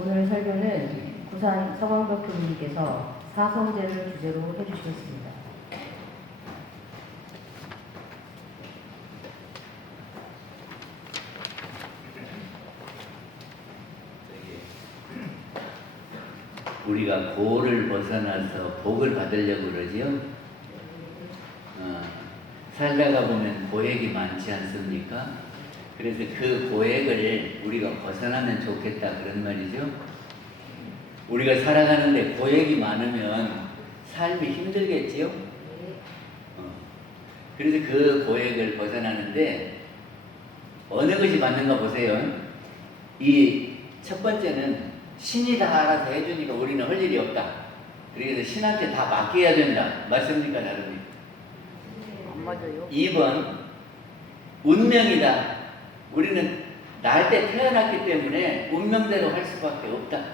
오늘 설교는 부산 서광덕 교수님께서 사성제를 주제로 해주시겠습니다. 우리가 고를 벗어나서 복을 받으려고 그러지요. 살다가 보면 고액이 많지 않습니까? 그래서 그 고액을 우리가 벗어나면 좋겠다 그런 말이죠. 우리가 살아가는데 고액이 많으면 삶이 힘들겠지요. 그래서 그 고액을 벗어나는데 어느 것이 맞는가 보세요. 이 첫 번째는 신이 다 알아서 해주니까 우리는 할 일이 없다. 그래서 신한테 다 맡겨야 된다. 맞습니까, 다릅니까? 안 맞아요. 2번 운명이다. 우리는 날 때 태어났기 때문에 운명대로 할 수밖에 없다.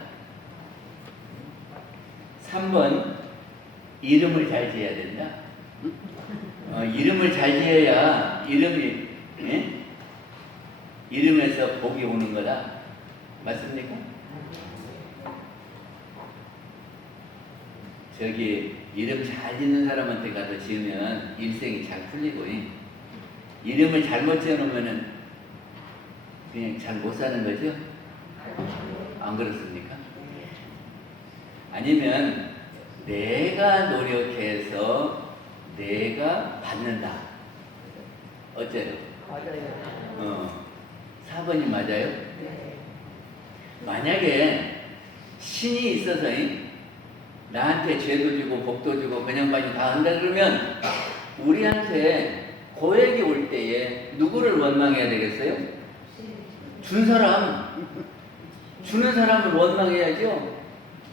3번 이름을 잘 지어야 된다. 이름을 잘 지어야 이름에서 복이 오는 거다. 맞습니까? 저기 이름 잘 짓는 사람한테 가서 지으면 일생이 잘 풀리고, 이름을 잘못 지어놓으면 그냥 잘 못 사는 거죠? 안 그렇습니까? 아니면 내가 노력해서 내가 받는다. 어째요? 맞아요. 4번이 맞아요? 네. 만약에 신이 있어서 나한테 죄도 주고 복도 주고 그냥 빠지 다 한다 그러면 우리한테 고액이 올 때에 누구를 원망해야 되겠어요? 준 사람, 주는 사람을 원망해야죠.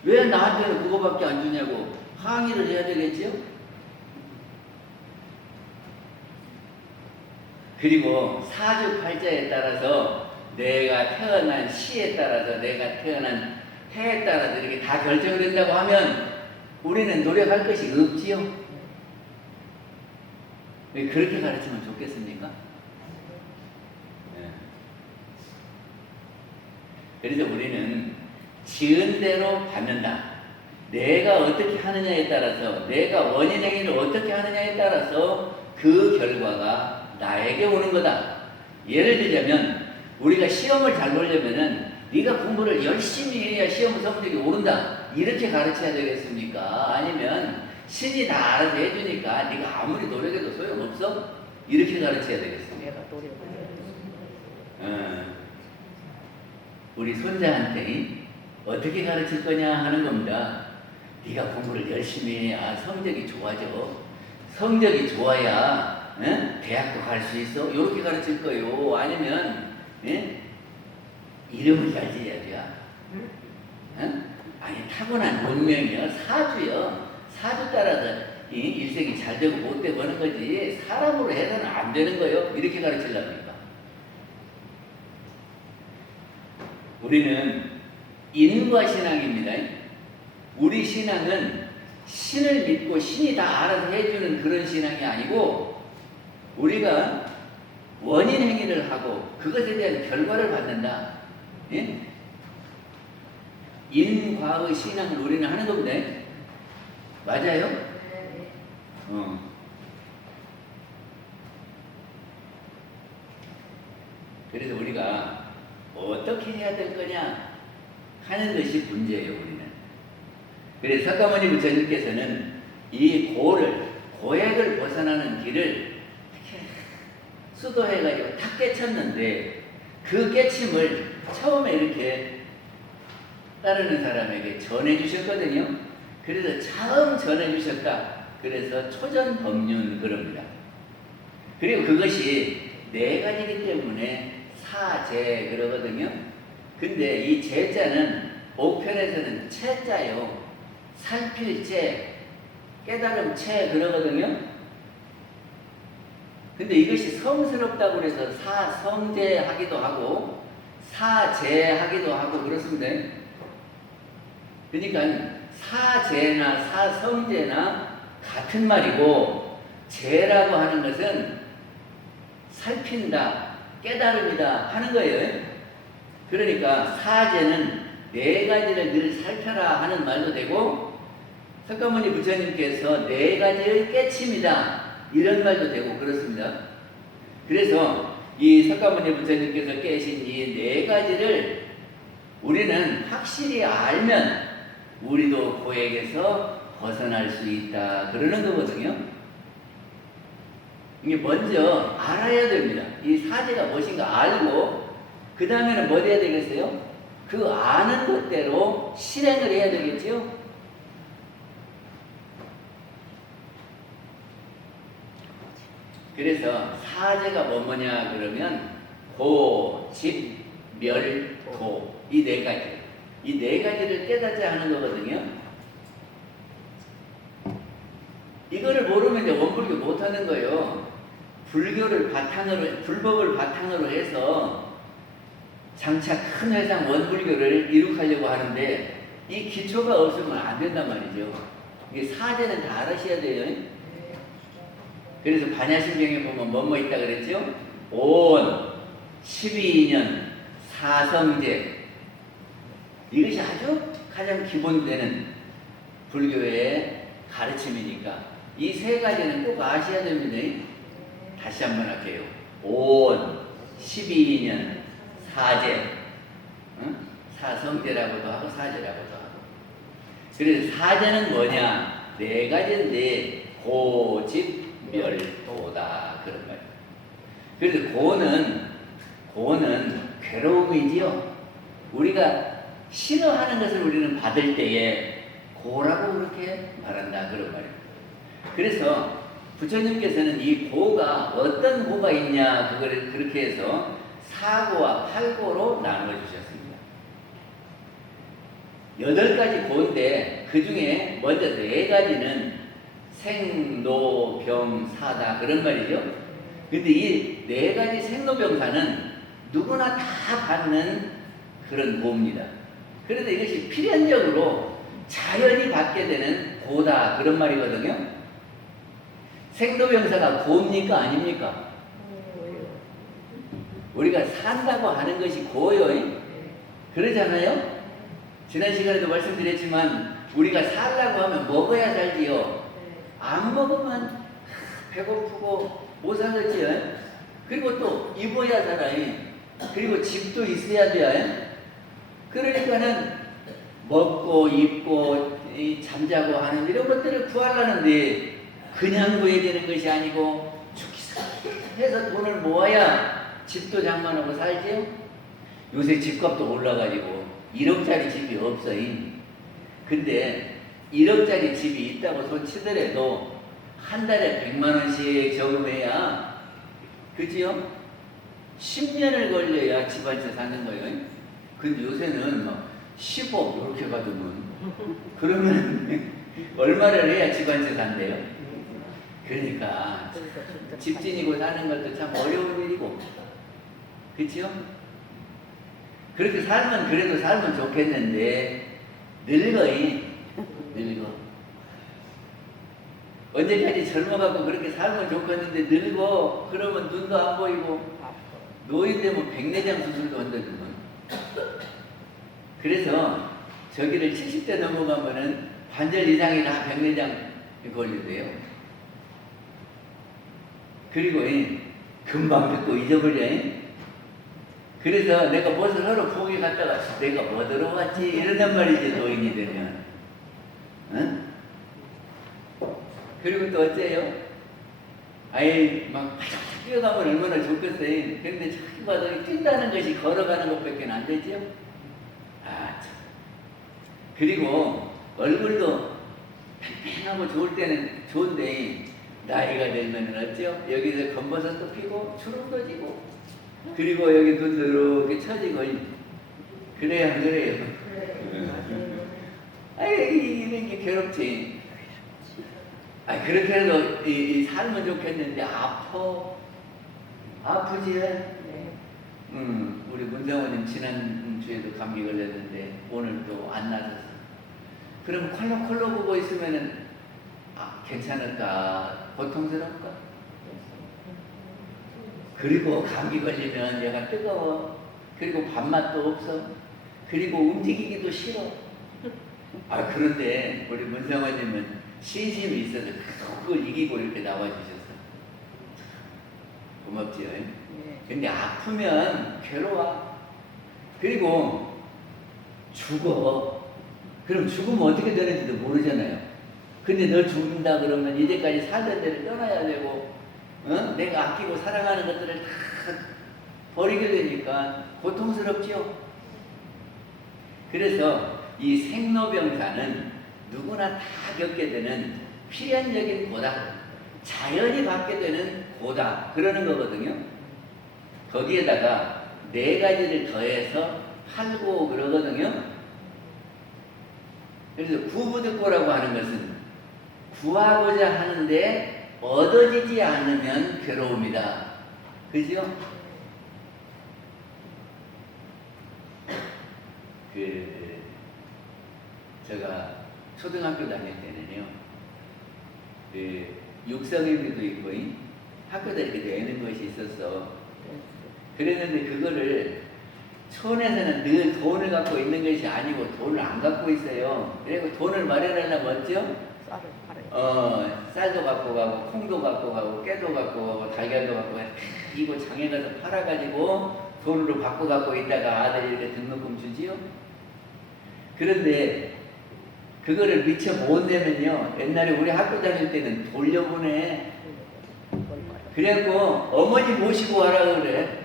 왜 나한테는 그거밖에 안 주냐고 항의를 해야 되겠죠. 그리고 사주팔자에 따라서 내가 태어난 시에 따라서 내가 태어난 해에 따라서 이렇게 다 결정된다고 하면 우리는 노력할 것이 없지요. 왜 그렇게 가르치면 좋겠습니까? 네. 그래서 우리는 지은 대로 받는다. 내가 어떻게 하느냐에 따라서, 내가 원인 행위를 어떻게 하느냐에 따라서 그 결과가 나에게 오는 거다. 예를 들자면 우리가 시험을 잘 보려면은 네가 공부를 열심히 해야 시험 성적이 오른다. 이렇게 가르쳐야 되겠습니까? 아니면 신이 다 알아서 해주니까 네가 아무리 노력해도 소용없어? 이렇게 가르쳐야 되겠습니까? 우리 손자한테 어떻게 가르칠 거냐 하는 겁니다. 네가 공부를 열심히 해야 성적이 좋아져. 성적이 좋아야 대학도 갈 수 있어. 이렇게 가르칠 거예요. 아니면 이름을 잘 지어야죠. 아니 타고난 운명이요. 사주요. 사주 따라서 일생이 잘 되고 못 되고 하는 거지 사람으로 해서는 안 되는 거예요. 이렇게 가르치려니까. 우리는 인과 신앙입니다. 우리 신앙은 신을 믿고 신이 다 알아서 해주는 그런 신앙이 아니고 우리가 원인 행위를 하고 그것에 대한 결과를 받는다. 인과의 신앙을 우리는 하는 겁니다. 맞아요? 그래서 우리가 어떻게 해야 될 거냐 하는 것이 문제예요, 우리는. 그래서 석가모니 부처님께서는 이 고액을 벗어나는 길을 이렇게 수도해가지고 다 깨쳤는데 그 깨침을 처음에 이렇게 따르는 사람에게 전해주셨거든요. 그래서 처음 전해주셨다. 그래서 초전법륜 그럽니다. 그리고 그것이 네 가지이기 때문에 사제 그러거든요. 근데 이 제자는 옥편에서는 채자요. 살필채, 깨달음채 그러거든요. 근데 이것이 성스럽다고 해서 사성제하기도 하고 사제하기도 하고 그렇습니다. 그러니까 사제나 사성제나 같은 말이고 제라고 하는 것은 살핀다, 깨달음이다 하는 거예요. 그러니까 사제는 네 가지를 늘 살펴라 하는 말도 되고, 석가모니 부처님께서 네 가지의 깨침이다 이런 말도 되고 그렇습니다. 그래서 이 석가모니 부처님께서 깨신 이 네 가지를 우리는 확실히 알면 우리도 고액에서 벗어날 수 있다 그러는 거거든요. 이게 먼저 알아야 됩니다. 이 사제가 무엇인가 알고 그 다음에는 뭐 해야 되겠어요? 그 아는 것대로 실행을 해야 되겠죠. 그래서 사제가 뭐냐 그러면 고, 집, 멸, 도 이 네 가지, 이 네 가지를 깨닫자 하는 거거든요. 이거를 모르면 이제 원불교 못하는 거예요. 불교를 바탕으로, 불법을 바탕으로 해서 장차 큰 회상 원불교를 이룩하려고 하는데 이 기초가 없으면 안 된단 말이죠. 이게 사제는 다 알으셔야 돼요. 그래서 반야심경에 보면 뭐뭐 있다 그랬죠? 온, 12인연, 사성제, 이것이 아주 가장 기본되는 불교의 가르침이니까 이 세 가지는 꼭 아셔야 됩니다. 다시 한번 할게요. 온, 12인연, 사제, 사성제라고도 하고 사제라고도 하고. 그래서 사제는 뭐냐? 네 가지인데 고집, 멸도다 그런 말이에요. 그래서 고는 괴로움이지요. 우리가 싫어하는 것을 우리는 받을 때에 고라고 그렇게 말한다 그런 말이에요. 그래서 부처님께서는 이 고가 어떤 고가 있냐 그거를 그렇게 해서 사고와 팔고로 나누어 주셨습니다. 8가지 고인데 그 중에 먼저 4가지는 생로병사다 그런 말이죠. 근데 이 4가지 생로병사는 누구나 다 받는 그런 고입니다. 그런데 이것이 필연적으로 자연히 받게 되는 고다 그런 말이거든요. 생로병사가 고입니까 아닙니까? 우리가 산다고 하는 것이 고요. 그러잖아요. 지난 시간에도 말씀드렸지만 우리가 살라고 하면 먹어야 살지요. 안 먹으면 배고프고 못 살겠지요. 그리고 또 입어야 살아요. 그리고 집도 있어야 돼요. 그러니까는 먹고 입고 잠자고 하는 이런 것들을 구하려는데 그냥 구해야 되는 것이 아니고 해서 돈을 모아야 집도 장만하고 살지요. 요새 집값도 올라가지고 1억짜리 집이 없어요. 근데 1억짜리 집이 있다고 손 치더라도 한 달에 100만 원씩 저금해야 그지요? 10년을 걸려야 집 한 채 사는 거예요. 근데 요새는 막 10억 이렇게 받으면 그러면 얼마를 해야 집 한 채 산대요? 그러니까 집지니고 사는 것도 참 어려운 일이고 그렇죠? 그렇게 살면 그래도 살면 좋겠는데 늙어. 언제까지 젊어갖고 그렇게 살면 좋겠는데 늙어 그러면 눈도 안 보이고 노인 되면 백내장 수술도 한다더만. 그래서 저기를 70대 넘어가면은 관절 이상이 다 백내장 걸린대요. 그리고 금방 듣고 잊어버려. 그래서 내가 무엇을 하러 부엌에 갔다가 내가 뭐 들어왔지 이런단 말이지 노인이 되면. 응? 그리고 또 어째요? 아예 막 뛰어가면 얼마나 좋겠어요. 그런데 자꾸 봐도 뛴다는 것이 걸어가는 것밖에 안 되죠. 아 참. 그리고 얼굴도 팽팽하고 좋을 때는 좋은데 나이가 들면 어째요? 여기서 검버섯도 피고 주름도 지고 그리고 여기 눈도 이렇게 처지고 그래야 안 그래요? 아이 이런 게 괴롭지. 아 그렇게 해서 이 살면 좋겠는데 아프지? 네. 우리 문정원님 지난 주에도 감기 걸렸는데 오늘 또 안 나섰어. 그럼 컬러 보고 있으면은 괜찮을까? 고통스러울까? 그리고 감기 걸리면 얘가 뜨거워. 그리고 밥맛도 없어. 그리고 움직이기도 싫어. 아, 그런데 우리 문사모님은 신심이 있어서 그걸 이기고 이렇게 나와주셨어. 고맙지요. 네. 근데 아프면 괴로워. 그리고 죽어. 그럼 죽으면 어떻게 되는지도 모르잖아요. 근데 너 죽는다 그러면 이제까지 살던 데를 떠나야 되고, 내가 아끼고 사랑하는 것들을 다 버리게 되니까 고통스럽지요. 그래서 이 생로병사는 누구나 다 겪게 되는 필연적인 고다, 자연히 받게 되는 고다, 그러는 거거든요. 거기에다가 네 가지를 더해서 팔고 그러거든요. 그래서 구부득고라고 하는 것은 구하고자 하는데 얻어지지 않으면 괴로움이다. 그죠? 제가 초등학교 다닐 때는요, 육성의미도 있고, 학교에 이렇게 되는 것이 있었어. 그랬는데 그거를 촌에서는 늘 돈을 갖고 있는 것이 아니고 돈을 안 갖고 있어요. 그리고 돈을 마련하려면 어쩌? 쌀을 팔아요. 쌀도 갖고 가고, 콩도 갖고 가고, 깨도 갖고 가고, 달걀도 갖고 가고, 이거 장에 가서 팔아가지고 돈으로 바꿔 갖고 있다가 아들이 이렇게 등록금 주지요. 그런데 그거를 미처 못 내면요, 옛날에 우리 학교 다닐 때는 돌려보내. 그래갖고 어머니 모시고 와라 그래.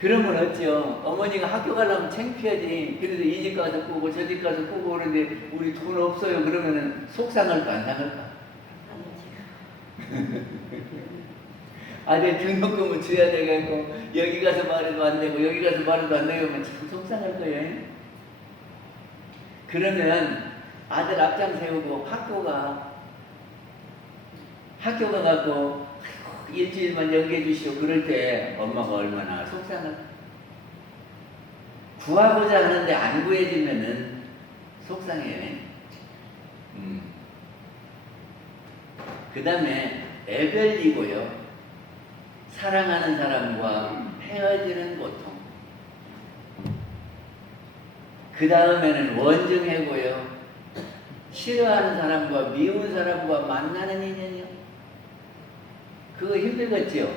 그러면 어찌요? 어머니가 학교 가려면 창피하지. 그래도 이 집 가서 꾸고 저 집 가서 꾸고 그러는데 우리 돈 없어요. 그러면은 속상할까 안 상할까? 아들 등록금을 줘야 되겠고 여기 가서 말해도 안 되고 여기 가서 말해도 안 되고 하면 참 속상할 거예요. 그러면 아들 앞장 세우고 학교 가갖고 일주일만 연기해 주시오. 그럴 때 엄마가 얼마나 속상할까. 구하고자 하는데 안 구해지면은 속상해. 그 다음에 애별이고요. 사랑하는 사람과 헤어지는 고통. 그 다음에는 원증해고요. 싫어하는 사람과 미운 사람과 만나는 인연이요. 그거 힘들겠지요?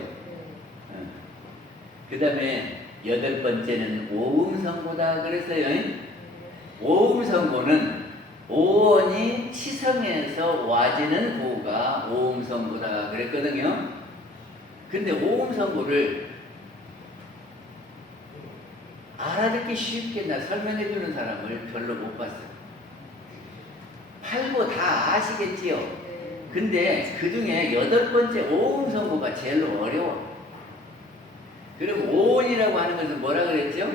그 다음에 8번째는 오음선고다 그랬어요. 오음선고는 오원이 치성에서 와지는 고가 오음선고다 그랬거든요. 근데 오음선고를 알아듣기 쉽게 나 설명해 주는 사람을 별로 못 봤어요. 팔고 다 아시겠지요? 근데 그 중에 8번째 오음선고가 제일 어려워. 그럼 오온이라고 하는 것은 뭐라 그랬죠?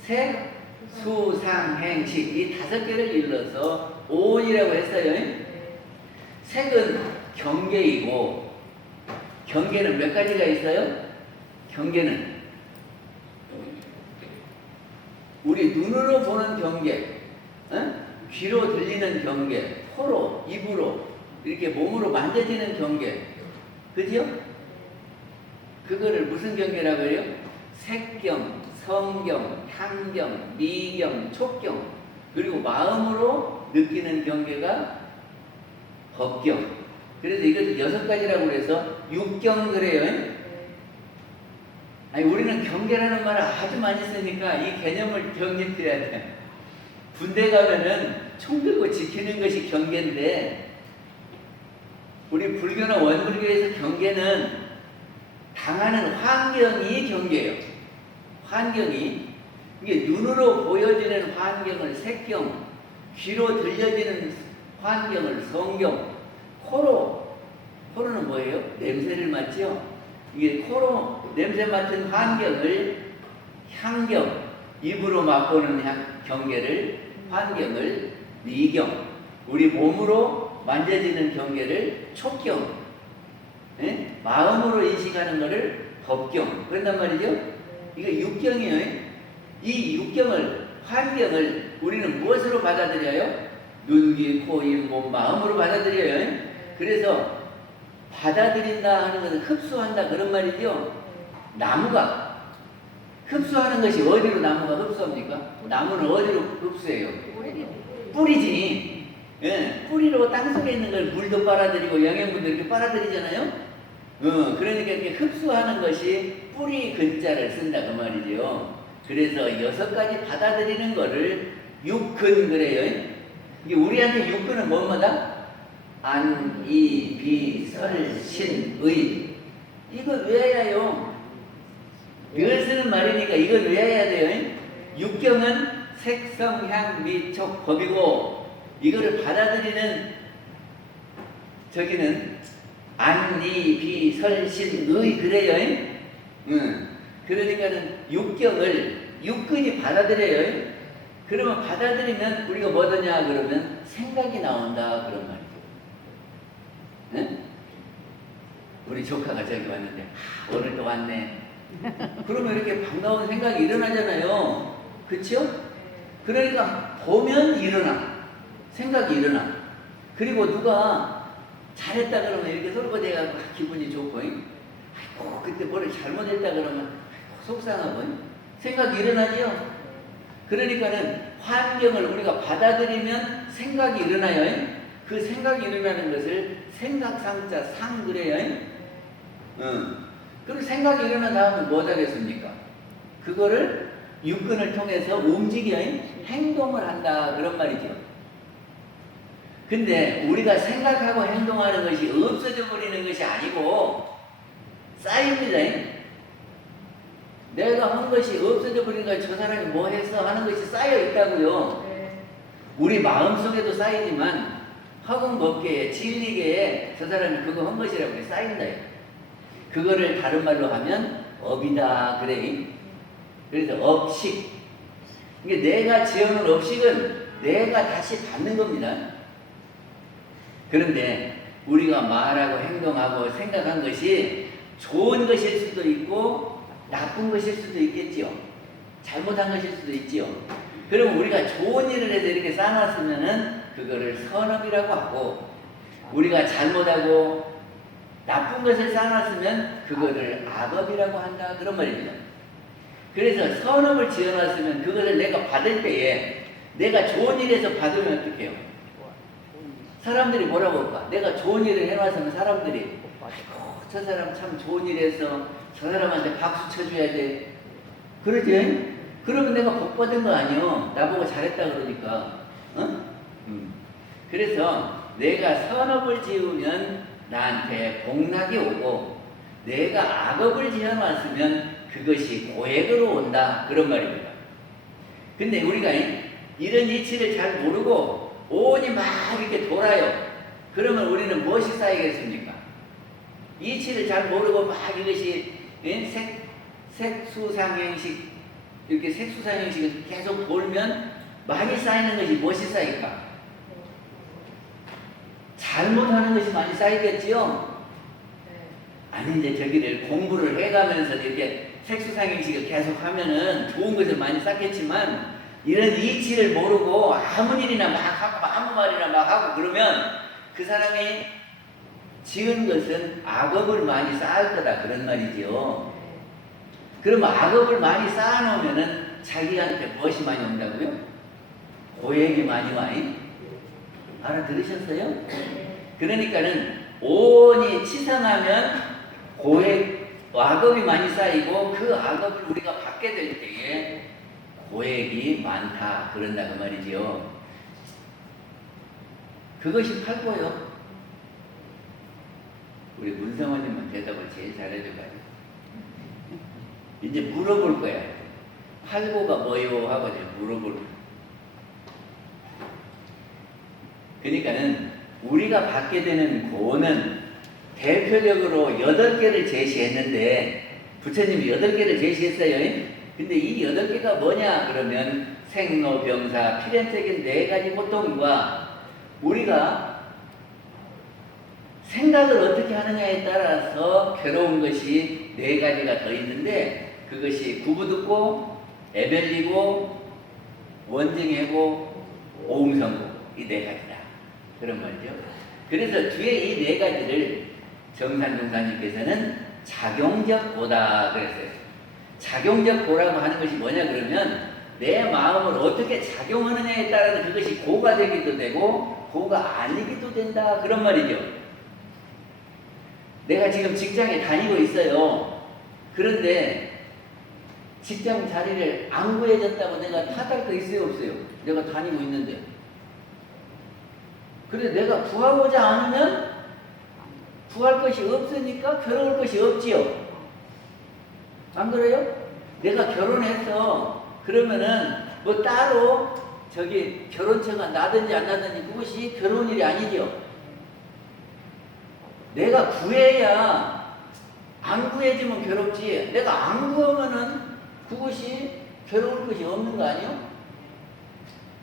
색, 수, 상, 행, 식, 이 5개를 일러서 오온이라고 했어요. 색은 경계이고, 경계는 몇 가지가 있어요? 경계는 우리 눈으로 보는 경계, 귀로 들리는 경계, 코로, 입으로 이렇게 몸으로 만져지는 경계, 그죠? 그거를 무슨 경계라고 해요? 색경, 성경, 향경, 미경, 촉경, 그리고 마음으로 느끼는 경계가 법경. 그래서 이것을 6가지라고 그래서 육경 그래요. 아니, 우리는 경계라는 말을 아주 많이 쓰니까 이 개념을 정립해야 돼. 군대 가면은 총 들고 지키는 것이 경계인데, 우리 불교나 원불교에서 경계는 당하는 환경이 경계예요. 환경이. 이게 눈으로 보여지는 환경을 색경, 귀로 들려지는 환경을 성경, 코로는 뭐예요? 냄새를 맡죠? 이게 코로 냄새 맡은 환경을 향경, 입으로 맛보는 경계를 환경을 미경, 우리 몸으로 만져지는 경계를 촉경, 마음으로 인식하는 것을 법경. 그런단 말이죠? 이거 육경이에요. 이 육경을, 환경을 우리는 무엇으로 받아들여요? 눈, 귀, 코, 입, 몸, 마음으로 받아들여요. 그래서 받아들인다 하는 것은 흡수한다 그런 말이죠. 나무가 흡수하는 것이 어디로 나무가 흡수합니까? 나무는 어디로 흡수해요? 뿌리지. 예, 뿌리로 땅속에 있는 걸 물도 빨아들이고 영양분도 이렇게 빨아들이잖아요. 그러니까 이렇게 흡수하는 것이 뿌리 근자를 쓴다 그 말이죠. 그래서 6가지 받아들이는 거를 육근 그래요. 이게 우리한테 육근은 뭐뭐다? 안, 이, 비, 설, 신, 의. 이거 외워야 해요. 이걸 쓰는 말이니까 이걸 외워야 돼요. 육경은 색성, 향, 미, 촉, 법이고 이거를 받아들이는 저기는 안, 이, 비, 설, 신, 의 그래요. 그러니까는 육근이 받아들여요. 그러면 받아들이면 우리가 뭐더냐 그러면 생각이 나온다 그런 말이죠. 응? 우리 조카가 저기 왔는데 오늘 또 왔네. 그러면 이렇게 반가운 생각이 일어나잖아요. 그쵸? 그러니까 보면 일어나. 생각이 일어나. 그리고 누가 잘했다 그러면 이렇게 솔깃해가지고 기분이 좋고, 아이고 그때 뭐를 잘못했다 그러면 아이고, 속상하고 생각이 일어나지요. 그러니까는 환경을 우리가 받아들이면 생각이 일어나요. 그 생각이 일어나는 것을 생각상자 상 그래요. 그리고 생각이 일어난 다음에 뭐 하겠습니까? 그거를 육근을 통해서 움직여 행동을 한다 그런 말이죠. 근데 우리가 생각하고 행동하는 것이 없어져 버리는 것이 아니고 쌓입니다. 내가 한 것이 없어져 버리니까 저 사람이 뭐 했어 하는 것이 쌓여 있다고요. 우리 마음속에도 쌓이지만 학원 법계에 진리계에 저 사람이 그거 한 것이라고 쌓인다. 그거를 다른 말로 하면 업이다 그래. 그래서 업식. 이게 내가 지어놓은 업식은 내가 다시 받는 겁니다. 그런데 우리가 말하고 행동하고 생각한 것이 좋은 것일 수도 있고 나쁜 것일 수도 있겠지요. 잘못한 것일 수도 있지요. 그럼 우리가 좋은 일을 해서 이렇게 쌓아놨으면은 그거를 선업이라고 하고, 우리가 잘못하고 나쁜 것을 쌓아놨으면 그거를 악업이라고 한다 그런 말입니다. 그래서 선업을 지어놨으면 그거를 내가 받을 때에 내가 좋은 일에서 받으면 어떡해요? 사람들이 뭐라고 할까? 내가 좋은 일을 해놨으면 사람들이 아이고 저 사람 참 좋은 일 해서 저 사람한테 박수 쳐줘야 돼. 그러지? 그러면 내가 복 받은 거 아니요. 나보고 잘했다 그러니까. 그래서 내가 선업을 지으면 나한테 복락이 오고, 내가 악업을 지어놨으면 그것이 고액으로 온다 그런 말입니다. 근데 우리가 이런 이치를 잘 모르고 온이 막 이렇게 돌아요. 그러면 우리는 무엇이 쌓이겠습니까? 이치를 잘 모르고 막 이것이 색수상행식, 이렇게 색수상행식을 계속 돌면 많이 쌓이는 것이 무엇이 쌓일까? 잘못하는 것이 많이 쌓이겠지요? 아니, 이제 저기를 공부를 해가면서 이렇게 색수상행식을 계속 하면은 좋은 것을 많이 쌓겠지만, 이런 이치를 모르고 아무 일이나 막 하고 아무 말이나 막 하고 그러면 그 사람이 지은 것은 악업을 많이 쌓을 거다 그런 말이죠. 그러면 악업을 많이 쌓아놓으면은 자기한테 무엇이 많이 온다고요? 고액이 많이 와요. 알아들으셨어요? 그러니까는 온이 치성하면 고액, 악업이 많이 쌓이고 그 악업을 우리가 받게 될 때에 고액이 많다 그런다 그 말이지요. 그것이 팔고요. 우리 문성원님은 대답을 제일 잘해줘가지고 이제 물어볼 거야. 팔고가 뭐요? 하고 이제 물어볼 거야. 그러니까는 우리가 받게 되는 고는 대표적으로 8개를 제시했는데, 부처님이 8개를 제시했어요. 근데 이 8개가 뭐냐 그러면 생로병사 필연적인 4가지 고통과 우리가 생각을 어떻게 하느냐에 따라서 괴로운 것이 4가지가 더 있는데, 그것이 구부듣고 애별리고 원증해고 오음성고 이 4가지다 그런 말이죠. 그래서 뒤에 이 4가지를 정산종사님께서는 작용적 고다 그랬어요. 작용적 고라고 하는 것이 뭐냐 그러면 내 마음을 어떻게 작용하느냐에 따라서 그것이 고가 되기도 되고 고가 아니기도 된다 그런 말이죠. 내가 지금 직장에 다니고 있어요. 그런데 직장 자리를 안 구해졌다고 내가 탓할 거 있어요 없어요? 내가 다니고 있는데. 그런데 내가 구하고자 않으면 구할 것이 없으니까 괴로울 것이 없지요. 안 그래요? 내가 결혼해서 그러면은 뭐 따로 저기 결혼처가 나든지 안 나든지 그것이 결혼 일이 아니죠. 내가 구해야 안 구해지면 괴롭지. 내가 안 구하면은 그것이 괴로울 것이 없는 거 아니요?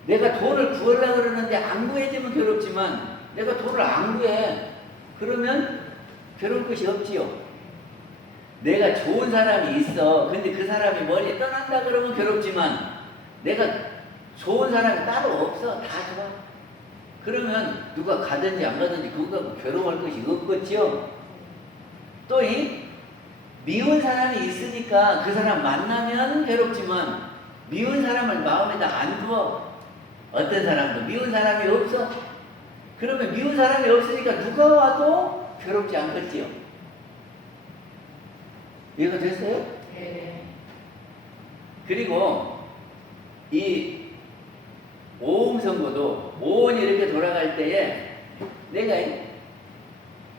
내가 돈을 구하려고 그러는데 안 구해지면 괴롭지만 내가 돈을 안 구해. 그러면 괴로울 것이 없지요. 내가 좋은 사람이 있어. 근데 그 사람이 멀리 떠난다 그러면 괴롭지만 내가 좋은 사람이 따로 없어. 다 좋아. 그러면 누가 가든지 안 가든지 그거 괴로워할 것이 없겠지요. 또 이 미운 사람이 있으니까 그 사람 만나면 괴롭지만 미운 사람을 마음에다 안 두어. 어떤 사람도 미운 사람이 없어. 그러면 미운 사람이 없으니까 누가 와도 괴롭지 않겠지요. 이해가 됐어요? 네. 그리고 이 오음선고도 오온이 이렇게 돌아갈 때에 내가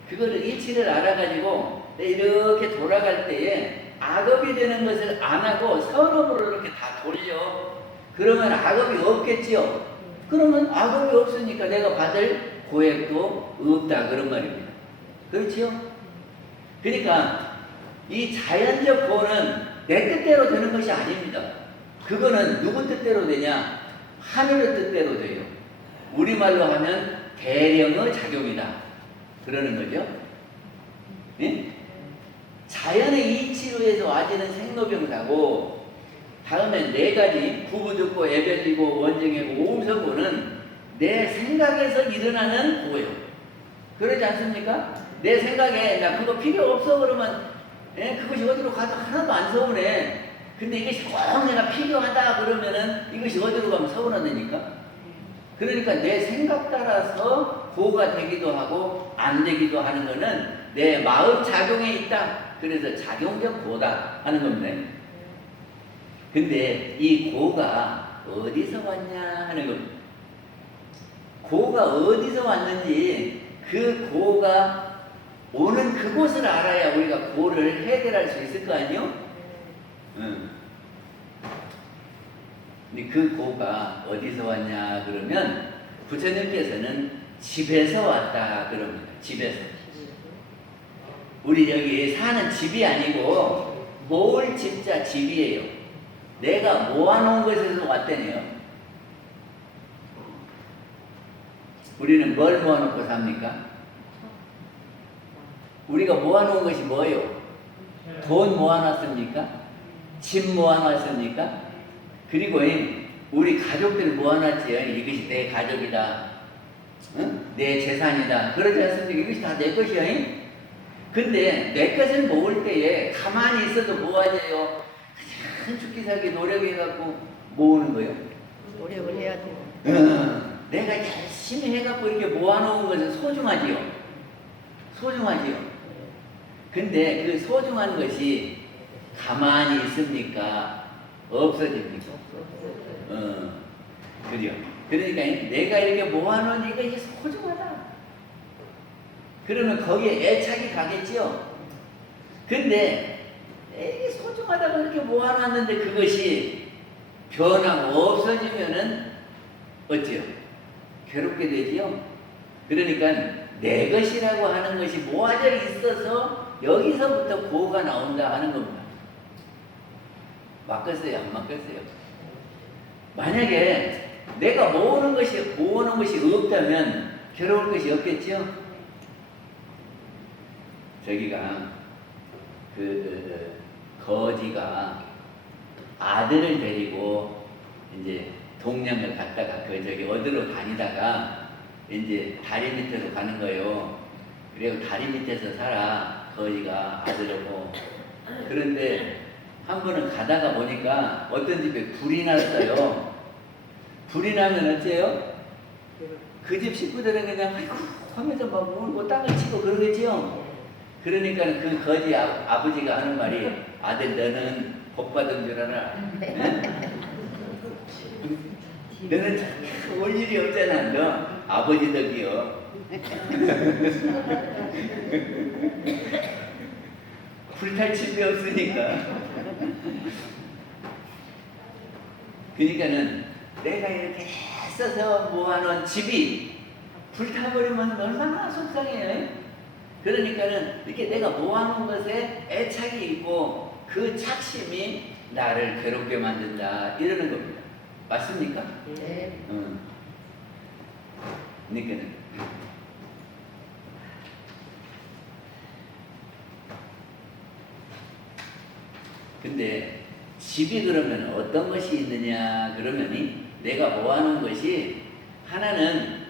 그거를 이치를 알아가지고 이렇게 돌아갈 때에 악업이 되는 것을 안 하고 선업으로 이렇게 다 돌려. 그러면 악업이 없겠지요. 그러면 악업이 없으니까 내가 받을 고액도 없다 그런 말입니다. 그렇지요? 그러니까 이 자연적 고는 내 뜻대로 되는 것이 아닙니다. 그거는 누구 뜻대로 되냐? 하늘의 뜻대로 돼요. 우리말로 하면 대령의 작용이다. 그러는 거죠. 예? 자연의 이치로 해서 와지는 생로병사고 다음에 네 가지 구부듣고 애별리고 원정이고 오음선고는 내 생각에서 일어나는 고예요. 그러지 않습니까? 내 생각에 나 그거 필요 없어 그러면 그것이 어디로 가도 하나도 안 서운해. 근데 이것이 꼭 내가 필요하다 그러면은 이것이 어디로 가면 서운하다니까. 그러니까 내 생각 따라서 고가 되기도 하고 안 되기도 하는 거는 내 마음 작용에 있다. 그래서 작용적 고다 하는 겁니다. 근데 이 고가 어디서 왔냐 하는 겁니다. 고가 어디서 왔는지 그 고가 오는 그곳을 알아야 우리가 고를 해결할 수 있을 거 아니요? 근데 그 고가 어디서 왔냐 그러면 부처님께서는 집에서 왔다 그럽니다. 집에서. 우리 여기 사는 집이 아니고 모을 집자 집이에요. 내가 모아놓은 것에서 왔다네요. 우리는 뭘 모아놓고 삽니까? 우리가 모아놓은 것이 뭐예요? 돈 모아놨습니까? 집 모아놨습니까? 그리고 우리 가족들 모아놨지요. 이것이 내 가족이다. 응? 내 재산이다. 그러지 않습니까? 이것이 다 내 것이야. 근데 내 것을 모을 때에 가만히 있어도 모아져요. 그냥 죽기 살기 노력해갖고 모으는 거예요. 노력을 해야 돼요. 내가 열심히 해갖고 이렇게 모아놓은 것은 소중하지요. 소중하지요. 근데 그 소중한 것이 가만히 있습니까? 없어집니까? 그래요. 그러니까 내가 이렇게 모아놓은 이것이 소중하다. 그러면 거기에 애착이 가겠지요. 근데 이게 소중하다고 이렇게 모아놨는데 그것이 변하고 없어지면은 어찌요? 괴롭게 되지요. 그러니까 내 것이라고 하는 것이 모아져 있어서 여기서부터 고가 나온다 하는 겁니다. 맞겠어요? 안 맞겠어요? 만약에 내가 모으는 것이 없다면 괴로울 것이 없겠죠? 저기가 거지가 아들을 데리고 이제 동양을 갔다가 저기 어디로 다니다가 이제 다리 밑으로 가는 거예요. 그리고 다리 밑에서 살아 거지가 아들하고. 그런데 한 번은 가다가 보니까 어떤 집에 불이 났어요. 불이 나면 어째요? 그 집 식구들은 그냥 아이고 하면서 막 울고 땅을 치고 그러겠지요. 그러니까 그 거지 아버지가 하는 말이 아들 너는 복 받은 줄 알아. 너는 참 올 일이 없잖아. 너 아버지 덕이요. 불탈 집이 없으니까. 그러니까는 내가 이렇게 써서 모아놓은 집이 불타버리면 얼마나 속상해요. 그러니까는 이렇게 내가 모아놓은 것에 애착이 있고 그 착심이 나를 괴롭게 만든다 이러는 겁니다. 맞습니까? 네. 그러니까는 근데 집이 그러면 어떤 것이 있느냐 그러면이 내가 모아놓은 것이 하나는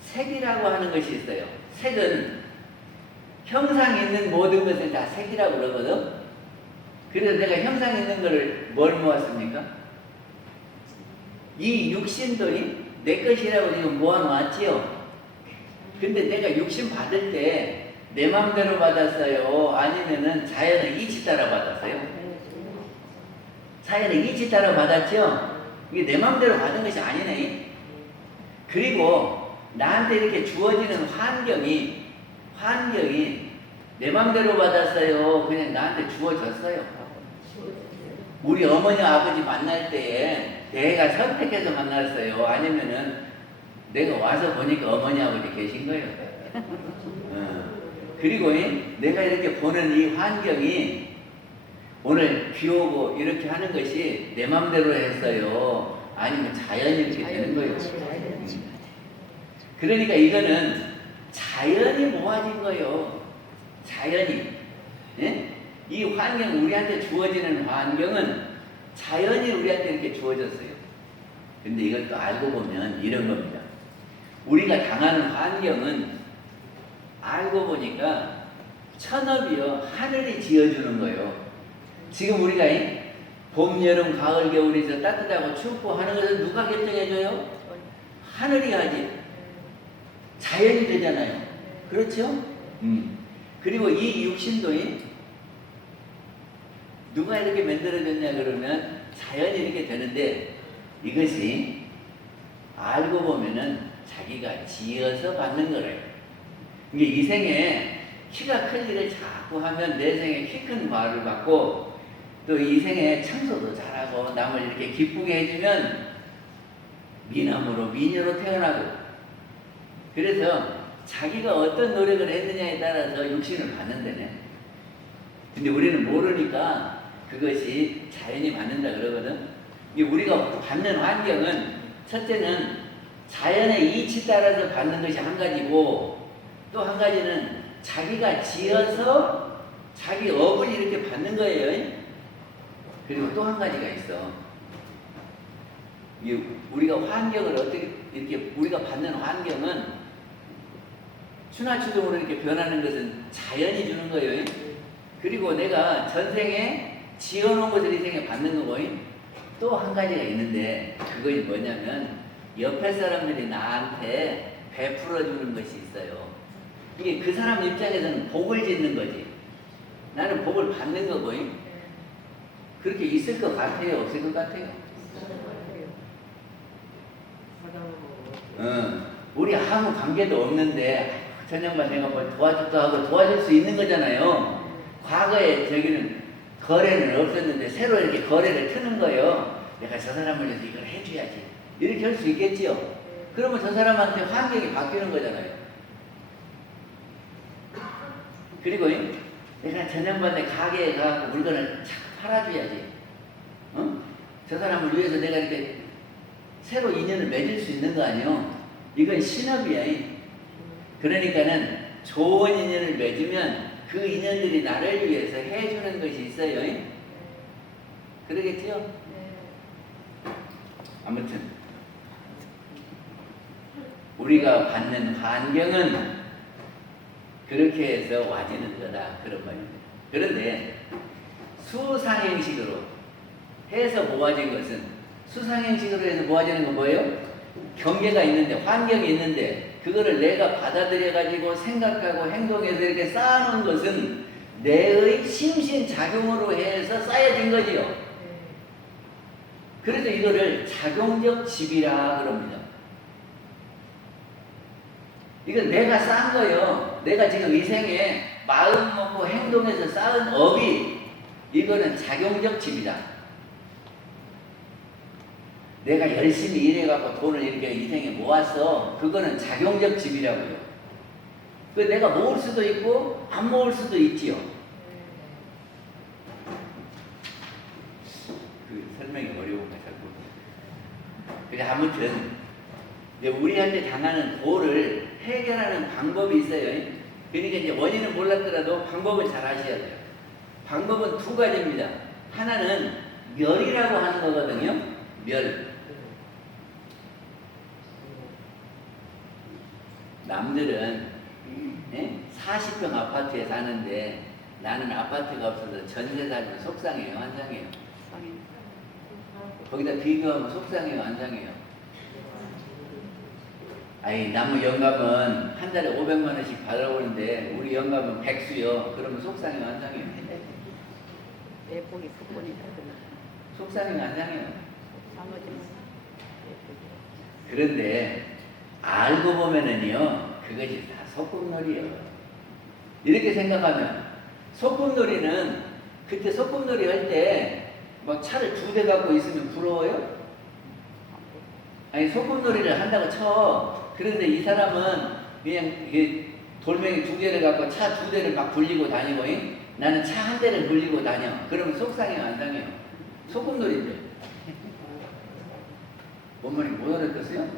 색이라고 하는 것이 있어요. 색은 형상 있는 모든 것을 다 색이라고 그러거든. 그래서 내가 형상 있는 것을 뭘 모았습니까? 이 육신도 내 것이라고 지금 모아놓았지요. 근데 내가 육신 받을 때 내 마음대로 받았어요? 아니면은 자연의 이치 따라 받았어요? 자연의 이치 따라 받았죠? 이게 내 마음대로 받은 것이 아니네. 그리고 나한테 이렇게 주어지는 환경이 내 마음대로 받았어요? 그냥 나한테 주어졌어요? 우리 어머니 아버지 만날 때에 내가 선택해서 만났어요? 아니면은 내가 와서 보니까 어머니 아버지 계신 거예요? 그리고 내가 이렇게 보는 이 환경이 오늘 비 오고 이렇게 하는 것이 내 맘대로 했어요? 아니면 자연이 이렇게 되는 거예요? 그러니까 이거는 자연이 모아진 거예요. 자연이. 예? 이 환경, 우리한테 주어지는 환경은 자연이 우리한테 이렇게 주어졌어요. 근데 이걸 또 알고 보면 이런 겁니다. 우리가 당하는 환경은 알고 보니까 천업이요, 하늘이 지어주는 거예요. 지금 우리가 봄, 여름, 가을, 겨울에서 따뜻하고 춥고 하는 것을 누가 결정해줘요? 하늘이 하지. 자연이 되잖아요. 그렇죠? 그리고 이 육신도 누가 이렇게 만들어졌냐 그러면 자연이 이렇게 되는데 이것이 알고 보면은 자기가 지어서 받는 거래요. 이게 이 생에 키가 큰 일을 자꾸 하면 내 생에 키 큰 과를 받고 또 이 생에 청소도 잘하고 남을 이렇게 기쁘게 해주면 미남으로 미녀로 태어나고 그래서 자기가 어떤 노력을 했느냐에 따라서 육신을 받는 데네. 근데 우리는 모르니까 그것이 자연이 받는다 그러거든. 이게 우리가 받는 환경은 첫째는 자연의 이치 따라서 받는 것이 한 가지고 또 한 가지는 자기가 지어서 자기 업을 이렇게 받는 거예요. 그리고 또 한 가지가 있어. 우리가 환경을 어떻게 이렇게 우리가 받는 환경은 추나추동으로 이렇게 변하는 것은 자연이 주는 거예요. 그리고 내가 전생에 지어놓은 것을 이 생에 받는 거고 또 한 가지가 있는데 그것이 뭐냐면 옆에 사람들이 나한테 베풀어 주는 것이 있어요. 이게 그 사람 입장에서는 복을 짓는 거지. 나는 복을 받는 거고 그렇게 있을 것 같아요? 없을 것 같아요? 우리 아무 관계도 없는데 저녁만 내가 뭘 도와줬다 하고 도와줄 수 있는 거잖아요. 과거에 저기는 거래는 없었는데 새로 이렇게 거래를 트는 거예요. 내가 저 사람을 위해서 이걸 해줘야지. 이렇게 할 수 있겠지요. 그러면 저 사람한테 환경이 바뀌는 거잖아요. 그리고 내가 저녁반에 가게에 가서 물건을 착 팔아줘야지. 저 사람을 위해서 내가 이렇게 새로 인연을 맺을 수 있는 거 아니에요? 이건 신업이야. 그러니까는 좋은 인연을 맺으면 그 인연들이 나를 위해서 해주는 것이 있어요. 그러겠지요? 아무튼 우리가 받는 환경은 그렇게 해서 와지는 거다 그런 말입니다. 그런데 수상행식으로 해서 모아진 것은, 수상행식으로 해서 모아지는 건 뭐예요? 경계가 있는데, 환경이 있는데 그거를 내가 받아들여 가지고 생각하고 행동해서 이렇게 쌓아놓은 것은 내의 심신작용으로 해서 쌓여진 거지요. 그래서 이거를 작용적 집이라 그럽니다. 이건 내가 쌓은 거예요. 내가 지금 이 생에 마음 먹고 행동해서 쌓은 업이, 이거는 작용적 집이다. 내가 열심히 일해갖고 돈을 이렇게 이 생에 모았어. 그거는 작용적 집이라고요. 그 내가 모을 수도 있고 안 모을 수도 있지요. 그 설명이 어려운 거 잘 모르겠어요. 그래 아무튼 우리한테 당하는 고를 해결하는 방법이 있어요. 그러니까 이제 원인은 몰랐더라도 방법을 잘 아셔야 돼요. 방법은 두 가지입니다. 하나는 멸이라고 하는 거거든요. 멸. 남들은 40평 아파트에 사는데 나는 아파트가 없어서 전세 살면 속상해요, 환장해요? 거기다 비교하면 속상해요, 환장해요? 아니, 나무 영감은 한 달에 500만 원씩 받아오는데 우리 영감은 백수요. 그러면 속상해요, 환장해요? 내복이 그뿐이다. 속상해요, 환장해요? 나머지는 그런데 알고 보면은요, 그것이 다 소꿉놀이요. 이렇게 생각하면, 소꿉놀이는 그때 소꿉놀이 할 때 막 차를 2대 갖고 있으면 부러워요? 아니, 소꿉놀이를 한다고 쳐. 그런데 이 사람은 그냥 돌멩이 2개를 갖고 차 2대를 막 굴리고 다니고, 나는 차 1대를 굴리고 다녀. 그러면 속상해요, 안 상해요? 소꿉놀이인데. 어머니 못 알아듣겠어요?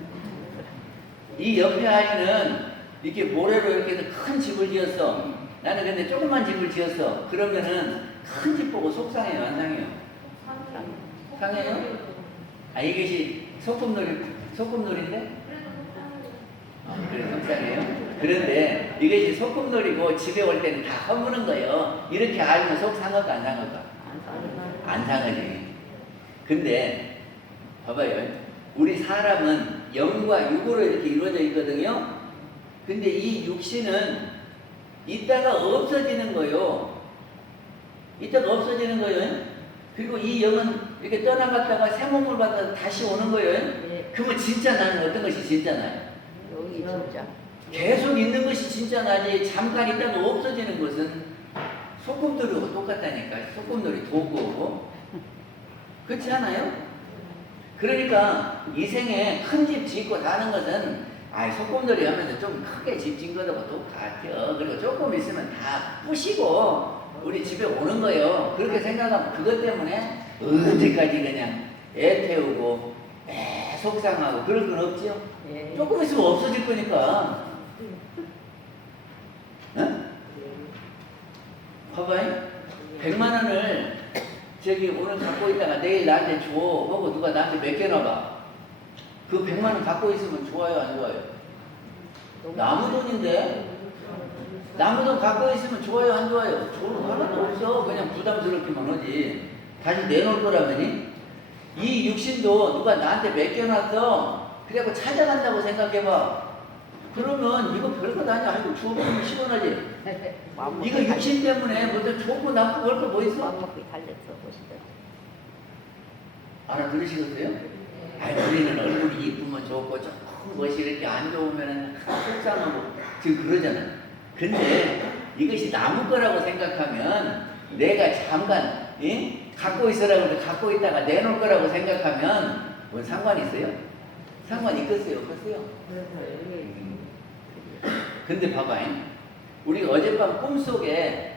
이 옆에 아이는 이렇게 모래로 이렇게 해서 큰 집을 지었어. 나는 근데 조그만 집을 지었어. 그러면은 큰 집 보고 속상해요, 안 상해요? 상해요? 아, 이것이 소꿉놀이인데? 그래, 속상해요? 그런데 이것이 소꿉놀이고 집에 올 때는 다 허무는 거예요. 이렇게 알면 속 상할까, 안 상할까? 안 상하지. 근데, 봐봐요. 우리 사람은 영과 육으로 이렇게 이루어져 있거든요. 근데 이 육신은 이따가 없어지는 거요. 이따가 없어지는 거예요. 그리고 이 영은 이렇게 떠나갔다가 새 몸을 받아 다시 오는 거예요. 네. 그러면 진짜 나는 어떤 것이 진짜 나요? 여기 진짜 계속 있는 것이 진짜 나지. 잠깐 있다가 없어지는 것은 소꿉놀이하고 똑같다니까. 소꿉놀이 도구고. 그렇지 않아요? 그러니까 이 생에 큰 집 짓고 사는 것은 소꿉놀이 하면서 좀 크게 집 짓는 거하고 똑같아요. 그리고 조금 있으면 다 부시고 우리 집에 오는 거예요. 그렇게 생각하면 그것 때문에 언제까지 그냥 애 태우고 속상하고 그럴 건 없지요. 예. 조금 있으면 없어질 거니까. 응? 봐봐요. 100만 원을 저기 오늘 갖고 있다가 내일 나한테 줘 하고 누가 나한테 맡겨놔봐. 그 100만 원 갖고 있으면 좋아요, 안 좋아요? 남의 돈인데? 남의 돈 갖고 있으면 좋아요, 안 좋아요? 좋은 거 하나도 없어. 그냥 부담스럽기만 하지. 다시 내놓을 거라면이? 이 육신도 누가 나한테 맡겨놨어. 그래갖고 찾아간다고 생각해봐. 그러면 이거 별거 아니야. 아이고 주워보면 시원하지. 이거 육신 때문에 무슨 좋고 나쁘고 할 거 뭐 있어? 맘 먹고 달렸어 보시더라. 알아들으시겠어요? 아니, 우리는 얼굴이 이쁘면 좋고 조금 멋이 이렇게 안 좋으면 속상하고 지금 그러잖아요. 근데 이것이 남의 거라고 생각하면 내가 잠깐 갖고 있으라고 해서 갖고 있다가 내놓을 거라고 생각하면 뭔 상관이 있어요? 상관이 있겠어요? 없겠어요? 근데 봐봐요. 우리가 어젯밤 꿈속에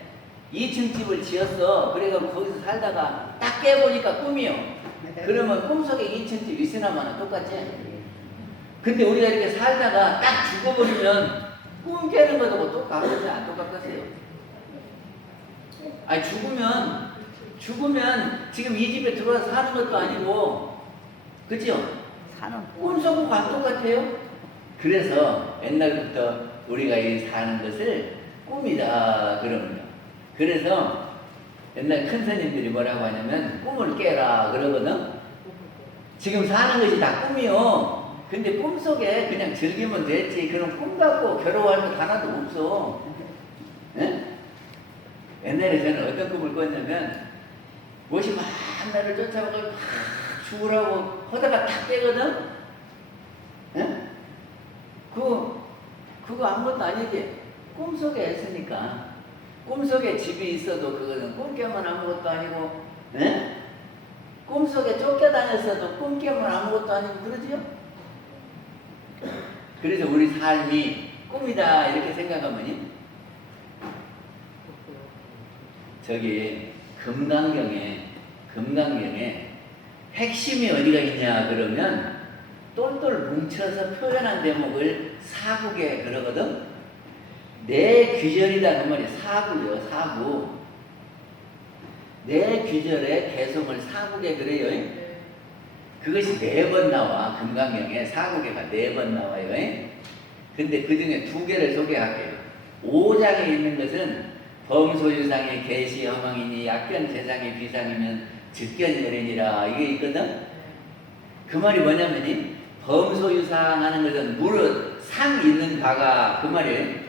2층 집을 지었어. 그래서 거기서 살다가 딱 깨보니까 꿈이요. 그러면 꿈속에 2층 집 있으나마나 똑같지? 근데 우리가 이렇게 살다가 딱 죽어버리면 꿈 깨는 것하고 똑같겠어요? 안 똑같겠어요? 아니, 죽으면 지금 이 집에 들어와서 사는 것도 아니고, 그죠? 사는 꿈속은 다 똑같아요? 그래서 옛날부터 우리가 이 사는 것을 꿈이다 그럽니다. 그래서 옛날 큰 스님들이 뭐라고 하냐면 꿈을 깨라 그러거든. 지금 사는 것이 다 꿈이요. 근데 꿈속에 그냥 즐기면 됐지. 그런 꿈 갖고 괴로워할 것 하나도 없어. 예? 옛날에 저는 어떤 꿈을 꿨냐면 무엇이 막 나를 쫓아가고 막 죽으라고 하다가 탁 깨거든. 예? 그거 아무것도 아니지. 꿈속에 있으니까. 꿈속에 집이 있어도 그거는 꿈 깨면 아무것도 아니고, 예? 꿈속에 쫓겨다녔어도 꿈 깨면 아무것도 아니고 그러지요? 그래서 우리 삶이 꿈이다 이렇게 생각하면 저기 금강경에 핵심이 어디가 있냐 그러면 똘똘 뭉쳐서 표현한 대목을 사국에 그러거든. 내 귀절이다 그 말이 사국이요. 사국. 내 귀절의 개성을 사국에 그래요. 그것이 4번 나와. 금강경에 사국에가 4번 나와요. 근데 그 중에 2개를 소개할게요. 5장에 있는 것은 범소유상의 계시 허망이니 약견 재상의 비상이면 즉견열이니라 이게 있거든. 그 말이 뭐냐면이 범소유상 하는 것은 무릇 상 있는 바가 그 말이에요.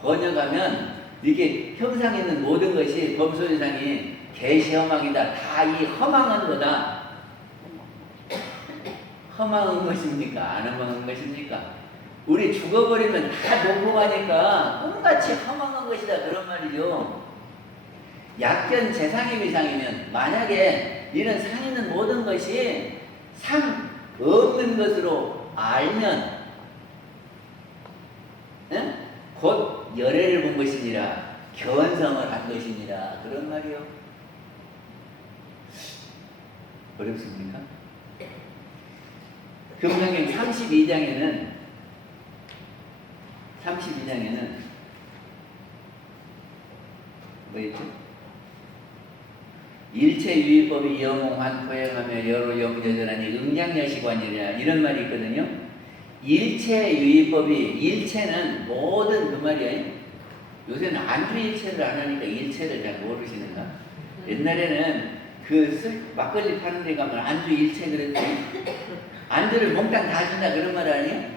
번역하면 이게 형상 있는 모든 것이 범소유상이 계시 허망이다. 다 이 허망한 거다. 허망한 것입니까? 안 허망한 것입니까? 우리 죽어버리면 다 놓고 가니까 꿈같이 허망한 것이다 그런 말이죠. 약견 재상의 비상이면 만약에 이런 상 있는 모든 것이 상 없는 것으로 알면 응? 곧 열애를 본 것이니라 견성을 한 것이니라 그런 말이요. 어렵습니까? 금강경 32장에는 뭐 있죠? 일체유의법이 영홍한 포행하며 여러 영저전하니 응장여시관이라 이런 말이 있거든요. 일체유의법이 일체는 모든 그 말이에요. 요새는 안주일체를 안 하니까 일체를 잘 모르시는가? 옛날에는 막걸리 파는 데 가면 안주일체 그랬지. 안주를 몽땅 다 준다 그런 말 아니에요?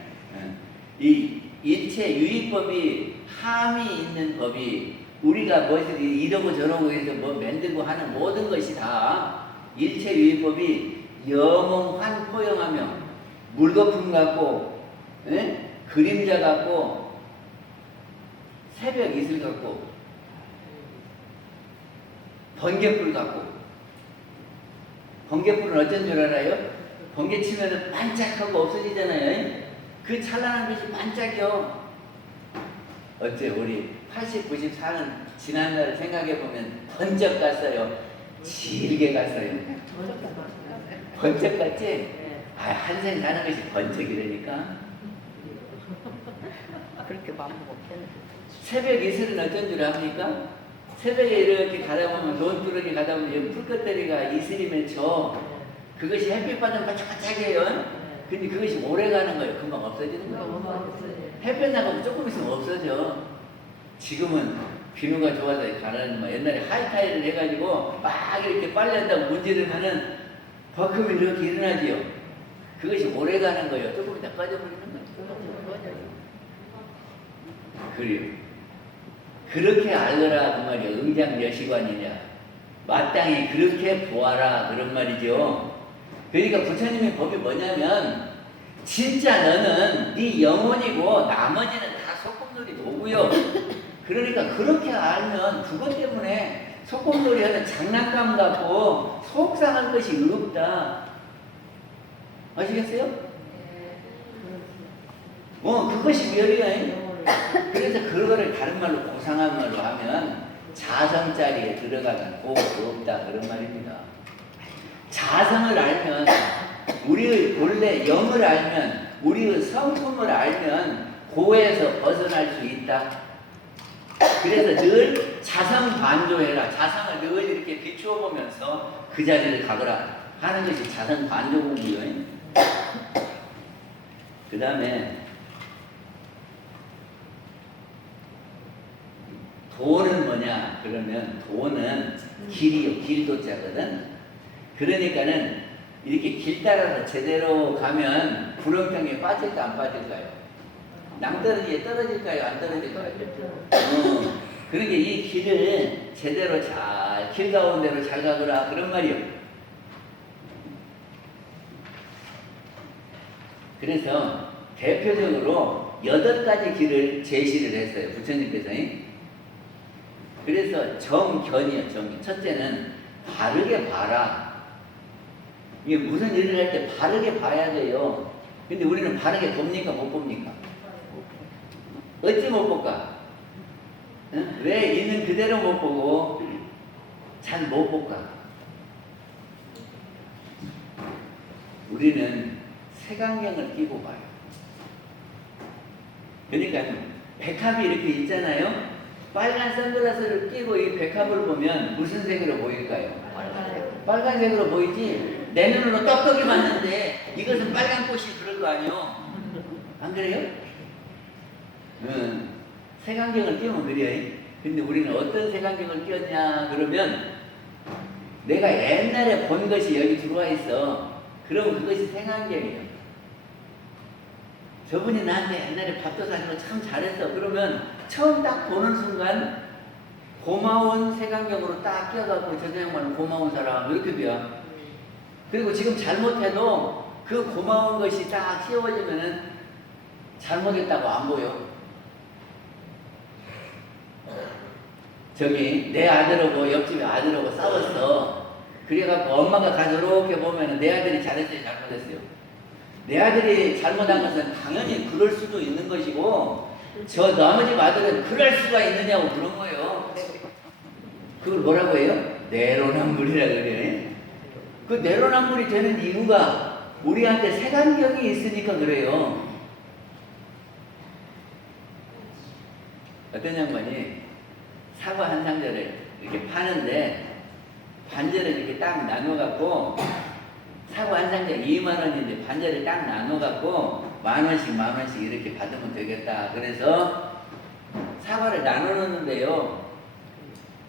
이 일체유의법이 함이 있는 법이 우리가 무엇을 이러고 저러고 해서 뭐 만들고 하는 모든 것이 다 일체유의법이 영홍한 포용하며 물거품 같고 그림자 같고 새벽 이슬 같고 번개불 같고 번개불은 어쩐 줄 알아요? 번개 치면 반짝하고 없어지잖아요. 그 찬란한 빛이 반짝여. 어째 우리 80, 94는 지난날 생각해보면 번쩍 갔어요. 질게 갔어요. 번쩍 갔지? 한생 사는 것이 번쩍이라니까. 그렇게 마음 먹겠네. 새벽 이슬은 어쩐 줄 압니까? 새벽에 이렇게 가다 보면 논두렁이 가다 보면 여기 풀꽃다리가 이슬이 맺혀. 그것이 햇빛 받으면 반짝반짝해요. 근데 그것이 오래 가는 거예요. 금방 없어지는 거예요. 햇볕 나가면 조금 있으면 없어져. 지금은 비누가 좋아서 가라는 거. 옛날에 하이타이를 해가지고 막 이렇게 빨래한다고 문지르면은 버금이 이렇게 일어나지요. 그것이 오래 가는 거예요. 조금 있다 꺼져버리는 거예요. 그래요. 그렇게 알거라 그 말이에요. 응장여시관이냐. 마땅히 그렇게 보아라 그런 말이죠. 그러니까 부처님의 법이 뭐냐면 진짜 너는 네 영혼이고 나머지는 다 소꿉놀이 도구요. 그러니까 그렇게 알면 그것 때문에 소꿉놀이 하는 장난감 같고 속상한 것이 없다. 아시겠어요? 그것이 멸이야. 그래서 그거를 다른 말로 고상한 말로 하면 자성자리에 들어가면 고가 없다 그런 말입니다. 자성을 알면 우리의 본래 영을 알면 우리의 성품을 알면 고에서 벗어날 수 있다. 그래서 늘 자성반조해라. 자성을 늘 이렇게 비추어 보면서 그 자리를 가거라 하는 것이 자성반조 공부예요. 그 다음에 돈은 뭐냐 그러면 돈은 길이요. 길도자거든. 그러니까는 이렇게 길 따라서 제대로 가면 구렁텅이에 빠질까 안 빠질까요? 낭떠러지에 떨어질까요? 안 떨어질까요? 그러니까 이 길을 제대로 잘, 길 가운데로 잘 가거라. 그런 말이요. 그래서 대표적으로 8가지 길을 제시를 했어요. 부처님께서. 그래서 정견이요. 정견. 첫째는 바르게 봐라. 이게 무슨 일을 할 때 바르게 봐야 돼요. 근데 우리는 바르게 봅니까? 못 봅니까? 어찌 못 볼까? 응? 왜 있는 그대로 못 보고 잘 못 볼까? 우리는 색안경을 끼고 봐요. 그러니까 백합이 이렇게 있잖아요. 빨간 선글라스를 끼고 이 백합을 보면 무슨 색으로 보일까요? 빨간색. 빨간색으로 보이지? 내 눈으로 떡떡이 맞는데 이것은 빨간 꽃이 그럴 거 아니요? 안 그래요? 색안경을 끼우면 그래요. 근데 우리는 어떤 색안경을 끼웠냐 그러면 내가 옛날에 본 것이 여기 들어와 있어. 그럼 그것이 색안경이에요. 저분이 나한테 옛날에 밥도 사주고 참 잘했어. 그러면 처음 딱 보는 순간 고마운 색안경으로 딱 끼워갖고 저 양반은 고마운 사람 이렇게 비야. 그리고 지금 잘못해도 그 고마운 것이 딱 씌워지면은 잘못했다고 안 보여. 저기 내 아들하고 옆집에 아들하고 싸웠어. 그래갖고 엄마가 가서 이렇게 보면은 내 아들이 잘했어요, 잘못했어요. 내 아들이 잘못한 것은 당연히 그럴 수도 있는 것이고 저 나머지 아들은 그럴 수가 있느냐고 그런 거예요. 그걸 뭐라고 해요? 내로남불이라 그래. 그 내로남불이 되는 이유가 우리한테 색안경이 있으니까 그래요. 어떤 양반이 사과 한 상자를 이렇게 파는데 반절을 이렇게 딱 나눠갖고 사과 한 상자 2만 원인데 반절을 딱 나눠갖고 만 원씩 이렇게 받으면 되겠다. 그래서 사과를 나눠 놓는데요.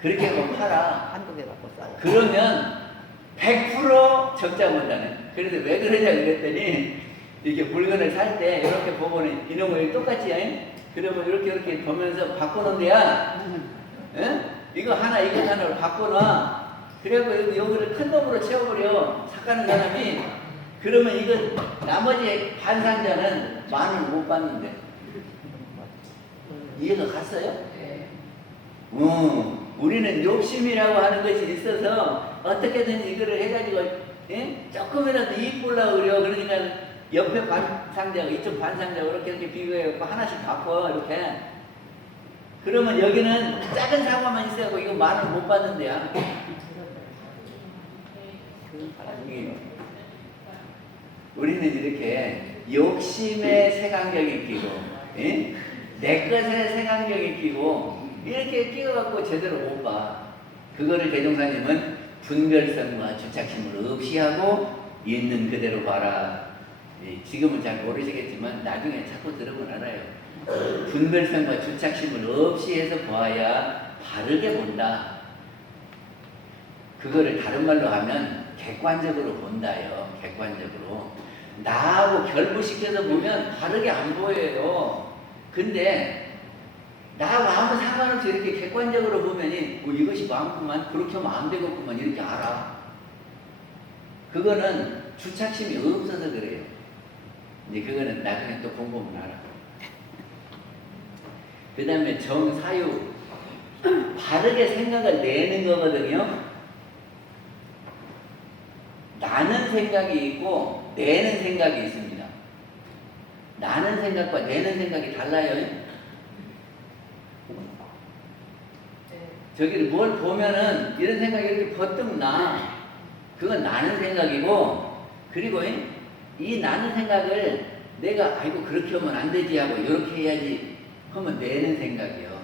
그렇게 하고 팔아. 한두 개 갖고 싸워. 그러면 100% 적자 본다네. 그래서 왜 그러냐 그랬더니 이렇게 물건을 살 때 이렇게 보고는 이놈을 똑같이 해? 그러면 이렇게 보면서 바꾸는데야 응? 이거 하나로 바꿔놔. 그래갖고 여기를 큰 놈으로 채워버려. 삭가는 사람이. 그러면 이거 나머지 반 상자는 만 원 못 받는데. 이해가 갔어요? 네. 우리는 욕심이라고 하는 것이 있어서 어떻게든 이거를 해가지고 조금이라도 이익 보려고 그래요. 그러니까 옆에 반 상자가 이쪽 반 상자가 이렇게 비교해갖고 하나씩 바꿔 이렇게. 그러면 여기는 작은 사과만 있어갖고 이거 만 원 못 받는데야. 우리는 이렇게 욕심의 색안경이 끼고 내 것의 색안경이 끼고 이렇게 끼워갖고 제대로 못 봐. 그거를 대종사님은 분별성과 주착심을 없이 하고 있는 그대로 봐라. 지금은 잘 모르시겠지만 나중에 자꾸 들으면 알아요. 분별성과 주착심을 없이 해서 보아야 바르게 본다. 그거를 다른 말로 하면 객관적으로 본다요. 객관적으로. 나하고 결부시켜서 보면 다르게 안 보여요. 근데 나하고 아무 상관없이 이렇게 객관적으로 보면이 이것이 많구만, 그렇게 하면 안 되겠구만 이렇게 알아. 그거는 주착심이 없어서 그래요. 이제 그거는 나중에 또 공부하면 알아. 그 다음에 정사유. 바르게 생각을 내는 거거든요. 나는 생각이 있고 내는 생각이 있습니다. 나는 생각과 내는 생각이 달라요. 저기를 뭘 보면은 이런 생각이 이렇게 버뜩 나. 그건 나는 생각이고, 그리고 이 나는 생각을 내가 아이고 그렇게 하면 안 되지 하고 이렇게 해야지 하면 내는 생각이요.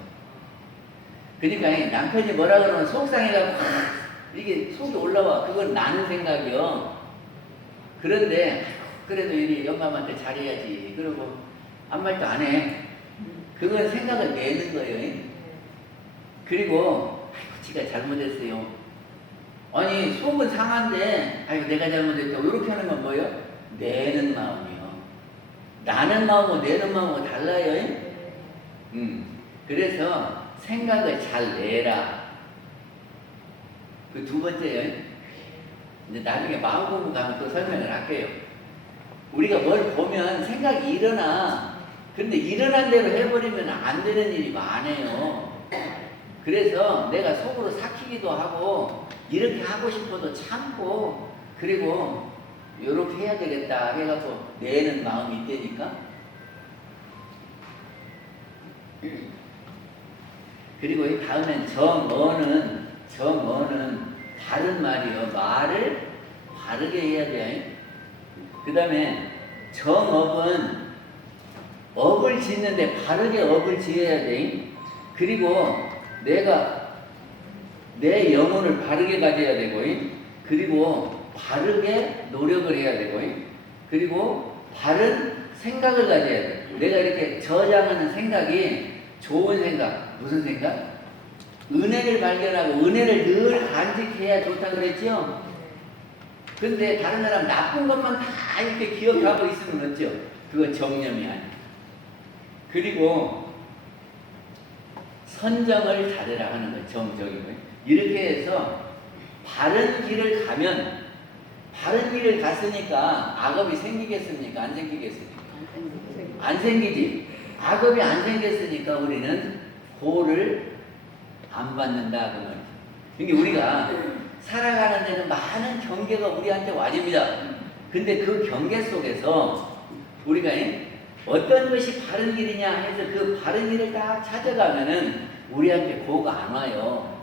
그러니까 남편이 뭐라 그러면 속상해가지고 이게 속이 올라와. 그건 나는 생각이요. 그런데 그래도 이 영감한테 잘해야지. 그러고 아무 말도 안 해. 그건 생각을 내는 거예요. 그리고 아이고 지가 잘못했어요. 아니 속은 상한데 아이고 내가 잘못했다고 이렇게 하는 건 뭐예요? 내는 마음이요. 나는 마음하고 내는 마음하고 달라요. 그래서 생각을 잘 내라. 그 두 번째요. 이제 나중에 마음 공부 가면 또 설명을 할게요. 우리가 뭘 보면 생각이 일어나. 근데 일어난 대로 해버리면 안 되는 일이 많아요. 그래서 내가 속으로 삭히기도 하고 이렇게 하고 싶어도 참고 그리고 이렇게 해야 되겠다 해갖고 내는 마음이 있다니까. 그리고 이 다음엔 정어는 다른 말이요. 말을 바르게 해야 돼. 그 다음에 정업은 업을 짓는데 바르게 업을 지어야 돼. 그리고 내가 내 영혼을 바르게 가져야 되고, 그리고 바르게 노력을 해야 되고, 그리고 바른 생각을 가져야 돼. 내가 이렇게 저장하는 생각이 좋은 생각, 무슨 생각? 은혜를 발견하고 은혜를 늘 간직해야 좋다 그랬죠? 근데 다른 사람 나쁜 것만 다 이렇게 기억하고 있으면 어쩌? 그건 정념이 아니야. 그리고 선정을 잘해라 하는 거예요. 정적이고. 이렇게 해서 바른 길을 가면 바른 길을 갔으니까 악업이 생기겠습니까? 안 생기겠습니까? 안 생기지. 악업이 안 생겼으니까 우리는 고를 안 받는다 그 말이죠. 그러니까 우리가 살아가는 데는 많은 경계가 우리한테 와집니다. 근데 그 경계 속에서 우리가 어떤 것이 바른 길이냐 해서 그 바른 길을 딱 찾아가면은 우리한테 고가 안 와요.